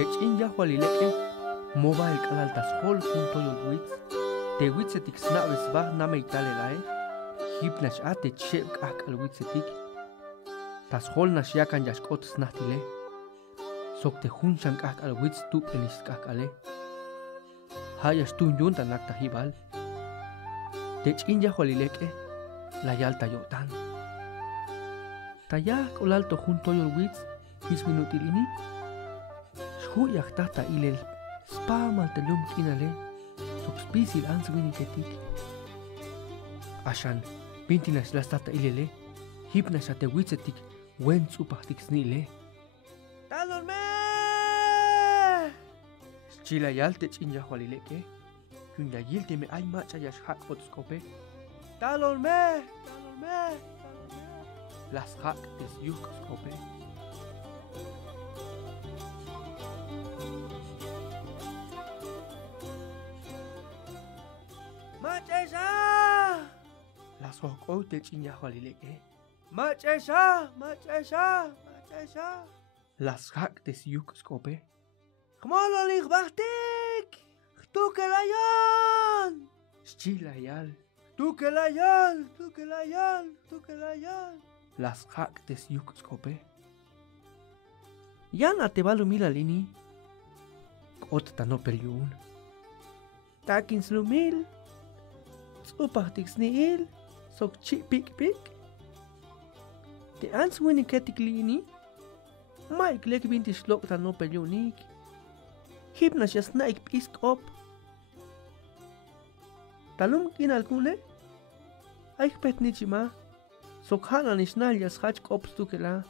Tech'in yahwalileke mobile canal tas hol junto yol wits te witsetik snabes bah name italelae hipnash ate chep ak al witsetik tas hol nash yakan yashkot snahtile sok te hunshan ak al wits tup enis ak ale hayas tun yunta nakta hibal tech'in yahwalileke la yalta yotan tayak olalto junto yol wits his minutilini Huyah tata ilel spamal telum kinale subspisil answiniketik ashan pintinas las tata ilele hipnas ate witzetik wen supahtik snile talon me chila yalte chinja hwalileke kun ya yilte me ay macha yash hak otskope talon me las hak des yuk skope Machesha! Las hokoi te chinya hwalileke. Machesha! Las hak des yuk skope. Khmolo lich bachtik! Khtukelayan! Schchilayal. Khtukelayan! Las hak des yuk skope. Yan atebalu milalini. Kot tanopeliun. Takin slumil. Upachtik sniil, sok chip pik. De answini ketikliini, Mike lek binti slok ta no pelionik. Hipnas ya snaik pisk op. Talum kin alkule, aik petnichima, sok hana nishnal ya schach kop stukela.